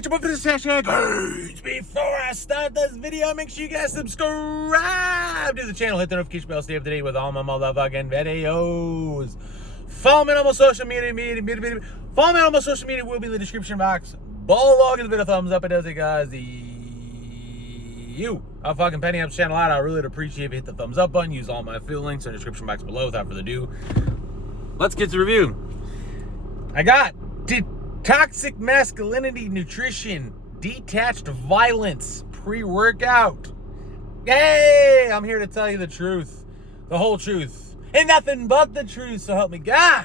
bunch of #. Before I start this video, make sure you guys subscribe to the channel. Hit the notification bell. Stay up to date with all my motherfucking videos. Follow me on all my social media. Follow me on all my social media will be in the description box below. Give the video a thumbs up. It does it, guys. I'll fucking penny up the channel out. I really would appreciate if you hit the thumbs up button. Use all my affiliate links in the description box below. Without further ado, let's get to the review. I got Toxic Masculinity Nutrition Detached Violence Pre-Workout. Yay! I'm here to tell you the truth, the whole truth, and nothing but the truth. So help me God.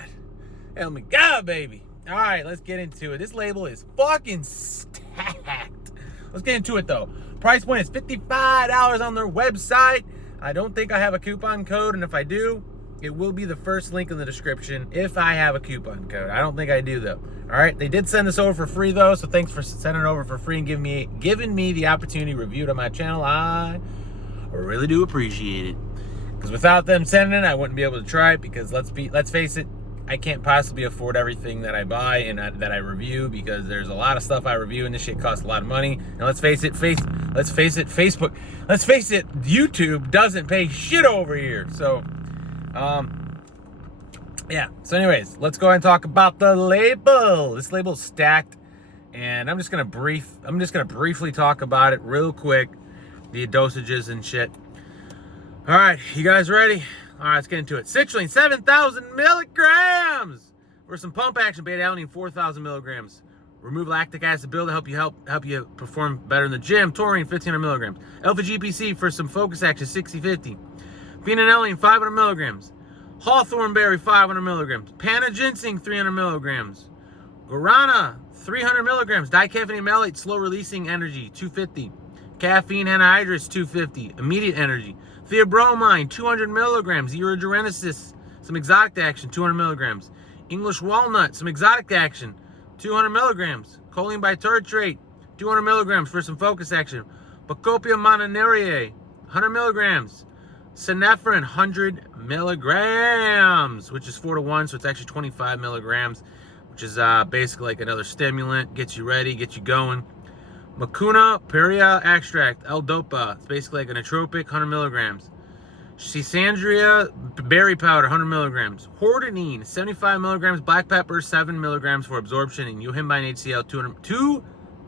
Help me God, baby. All right, let's get into it. This label is fucking stacked. Let's get into it though. Price point is $55 on their website. I don't think I have a coupon code, and if I do, it will be the first link in the description if I have a coupon code. I don't think I do though. All right, they did send this over for free though, so thanks for sending it over for free and giving me the opportunity to review it on my channel. I really do appreciate it, because without them sending it, I wouldn't be able to try it. Because let's face it, I can't possibly afford everything that I buy and that I review, because there's a lot of stuff I review and this shit costs a lot of money. And let's face it, YouTube doesn't pay shit over here. So yeah, so anyways, let's go ahead and talk about the label. This label is stacked, and I'm just gonna briefly talk about it real quick, the dosages and shit. All right, you guys ready? All right, let's get into it. Citrulline, 7,000 milligrams for some pump action. Beta-alanine, 4,000 milligrams. Remove lactic acid build to help you perform better in the gym. Taurine, 1,500 milligrams. Alpha-GPC for some focus action, 60-50. Phenylalanine, 500 milligrams. Hawthorn berry, 500 milligrams. Panna-ginseng, 300 milligrams. Guarana, 300 milligrams. Dicaffeinated malate, slow-releasing energy, 250. Caffeine anhydrous, 250. Immediate energy. Theobromine, 200 milligrams. Urogenesis, some exotic action, 200 milligrams. English walnut, some exotic action, 200 milligrams. Choline bitartrate, 200 milligrams for some focus action. Bacopa mononeriae, 100 milligrams. Synephrine, 100 milligrams, which is 4-to-1, so it's actually 25 milligrams, which is basically like another stimulant. Gets you ready, gets you going. Mucuna perea extract, L-dopa. It's basically like a nootropic, 100 milligrams. Schisandria berry powder, 100 milligrams. Hordenine, 75 milligrams. Black pepper, 7 milligrams for absorption. And yohimbine HCl,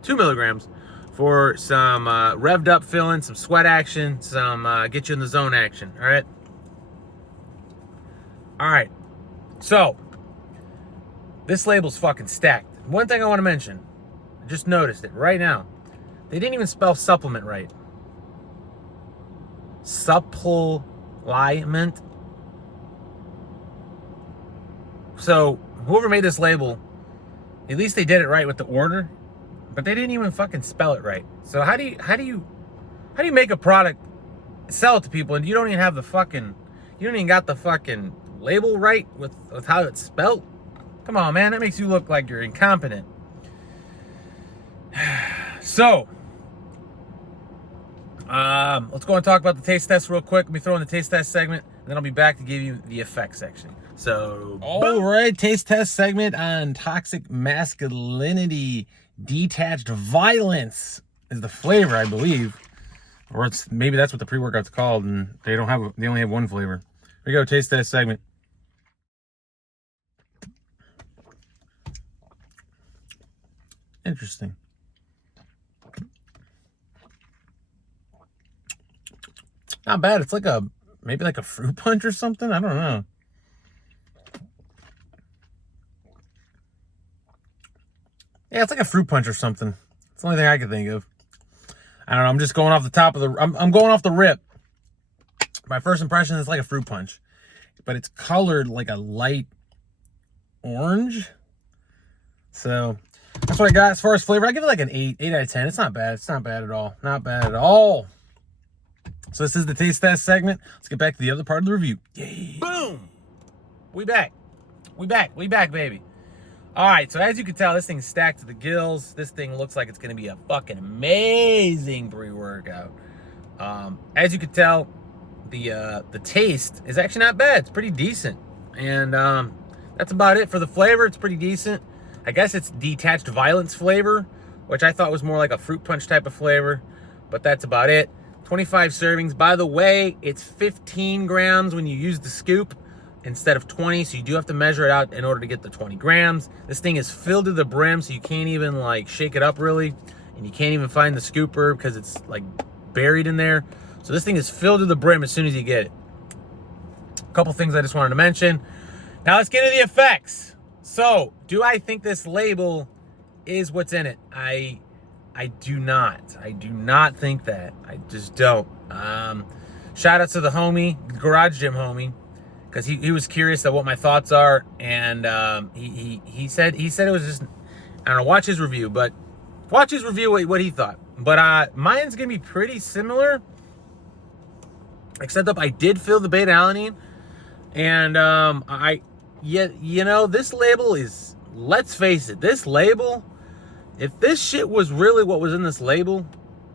2 milligrams for some revved up filling, some sweat action, some get you in the zone action. All right. So this label's fucking stacked. One thing I want to mention, just noticed it right now. They didn't even spell supplement right. Supplement. So whoever made this label, at least they did it right with the order, but they didn't even fucking spell it right. So how do you make a product, sell it to people, and you don't even got the fucking label right with how it's spelled? Come on, man, that makes you look like you're incompetent. So, let's go and talk about the taste test real quick. Let me throw in the taste test segment, and then I'll be back to give you the effects section. So, all right, taste test segment on Toxic Masculinity Detached Violence is the flavor, I believe, or maybe that's what the pre-workout's called, and they only have one flavor. Here we go, taste test segment. Interesting. Not bad. It's like maybe like a fruit punch or something. I don't know. Yeah, it's like a fruit punch or something. It's the only thing I can think of. I don't know. I'm just going off the top of I'm going off the rip. My first impression is like a fruit punch, but it's colored like a light orange. So that's what I got as far as flavor. I give it like an 8 out of 10. It's not bad. It's not bad at all. Not bad at all. So this is the taste test segment. Let's get back to the other part of the review. Yay. Boom. We back, baby. All right, so as you can tell, this thing's stacked to the gills. This thing looks like it's going to be a fucking amazing pre-workout. As you can tell, the taste is actually not bad. It's pretty decent. And that's about it for the flavor. It's pretty decent. I guess it's detached violence flavor, which I thought was more like a fruit punch type of flavor, but that's about it. 25 servings. By the way, it's 15 grams when you use the scoop instead of 20, so you do have to measure it out in order to get the 20 grams. This thing is filled to the brim, so you can't even like shake it up really, and you can't even find the scooper because it's like buried in there. So this thing is filled to the brim as soon as you get it. A couple things I just wanted to mention. Now let's get into the effects. So, do I think this label is what's in it? I do not. I do not think that. I just don't. Shout out to the homie, Garage Gym homie, because he was curious at what my thoughts are, and he said it was just, I don't know, watch his review, but watch his review what he thought. But mine's gonna be pretty similar, except that I did feel the beta alanine, and you know, this label is, let's face it, this label, if this shit was really what was in this label,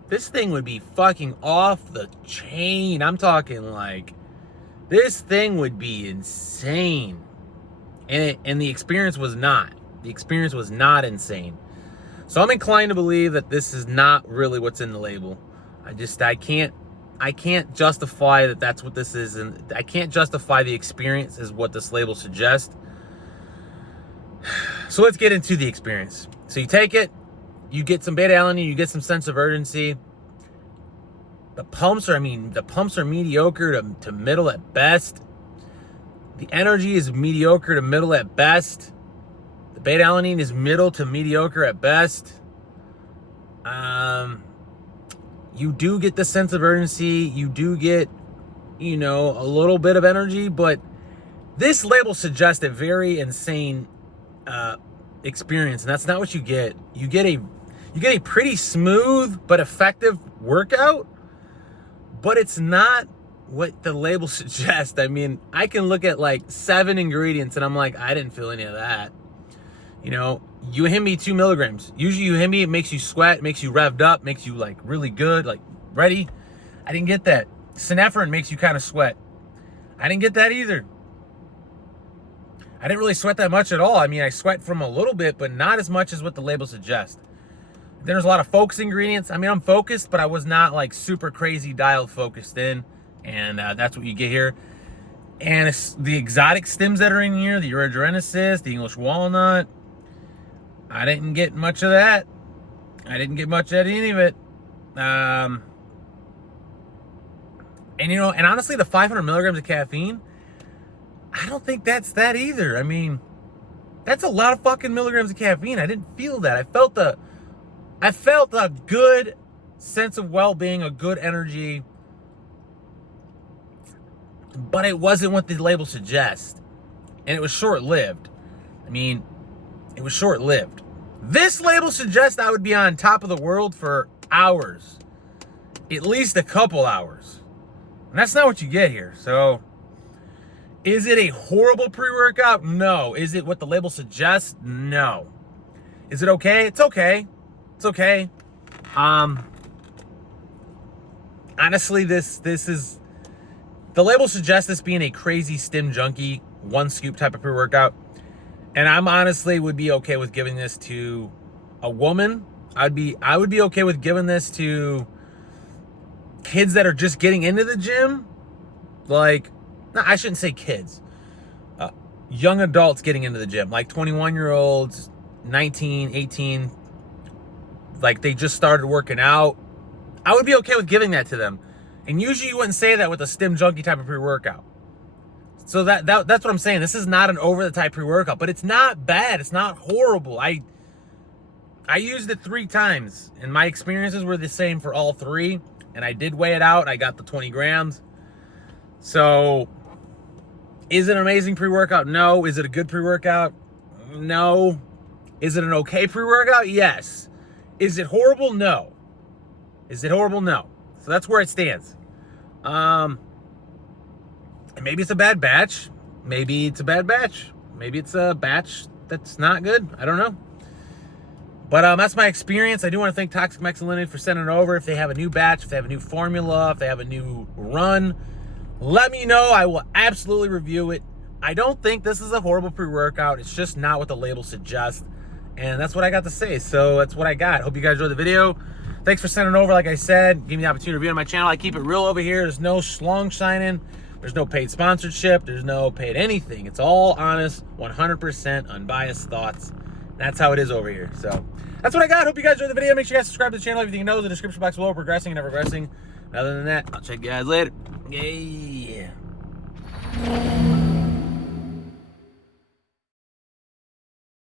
this thing would be fucking off the chain. I'm talking like, this thing would be insane. And the experience was not. The experience was not insane. So I'm inclined to believe that this is not really what's in the label. I can't justify that that's what this is, and I can't justify the experience as what this label suggests. So let's get into the experience. So you take it, you get some beta alanine, you get some sense of urgency. The pumps are mediocre to middle at best. The energy is mediocre to middle at best. The beta alanine is middle to mediocre at best. You do get the sense of urgency. You do get, you know, a little bit of energy, but this label suggests a very insane experience, and that's not what you get. You get a pretty smooth but effective workout, but it's not what the label suggests. I mean, I can look at like 7 ingredients and I'm like, I didn't feel any of that. You know, Uhimbi 2 milligrams. Usually Uhimbi, it makes you sweat, makes you revved up, makes you like really good, like ready. I didn't get that. Synephrine makes you kind of sweat. I didn't get that either. I didn't really sweat that much at all. I mean, I sweat from a little bit, but not as much as what the label suggests. There's a lot of focus ingredients. I mean, I'm focused, but I was not like super crazy dialed focused in, and that's what you get here. And it's the exotic stems that are in here, the Urodrogenesis, the English walnut. I didn't get much of that. I didn't get much of any of it. And you know, and honestly, the 500 milligrams of caffeine, I don't think that's that either. I mean, that's a lot of fucking milligrams of caffeine. I didn't feel that. I felt a good sense of well-being, a good energy, but it wasn't what the label suggests. And it was short-lived. I mean, it was short-lived. This label suggests I would be on top of the world for hours. At least a couple hours. And that's not what you get here. So, is it a horrible pre-workout? No. Is it what the label suggests? No. Is it okay? It's okay. It's okay. Honestly, this is, the label suggests this being a crazy stim junkie, 1 scoop type of pre-workout. And I'm honestly would be okay with giving this to a woman. I would be okay with giving this to kids that are just getting into the gym. Like, no, I shouldn't say kids. Young adults getting into the gym, like 21-year-olds, 19, 18, like they just started working out. I would be okay with giving that to them. And usually you wouldn't say that with a stim junkie type of pre-workout. So that's what I'm saying. This is not an over-the-type pre-workout, but it's not bad. It's not horrible. I used it 3 times, and my experiences were the same for all 3. And I did weigh it out. I got the 20 grams. So, is it an amazing pre-workout? No. Is it a good pre-workout? No. Is it an okay pre-workout? Yes. Is it horrible? No. Is it horrible? No. So that's where it stands. Maybe it's a bad batch. Maybe it's a bad batch. Maybe it's a batch that's not good. I don't know. But that's my experience. I do want to thank Toxic Masculinity for sending it over. If they have a new batch, if they have a new formula, if they have a new run, let me know. I will absolutely review it. I don't think this is a horrible pre-workout. It's just not what the label suggests. And that's what I got to say. So that's what I got. Hope you guys enjoyed the video. Thanks for sending over. Like I said, give me the opportunity to review on my channel. I keep it real over here. There's no schlong shining. There's no paid sponsorship. There's no paid anything. It's all honest, 100% unbiased thoughts. That's how it is over here. So that's what I got. Hope you guys enjoyed the video. Make sure you guys subscribe to the channel. Everything you know in the description box below. Progressing and never regressing. Other than that, I'll check you guys later. Yeah.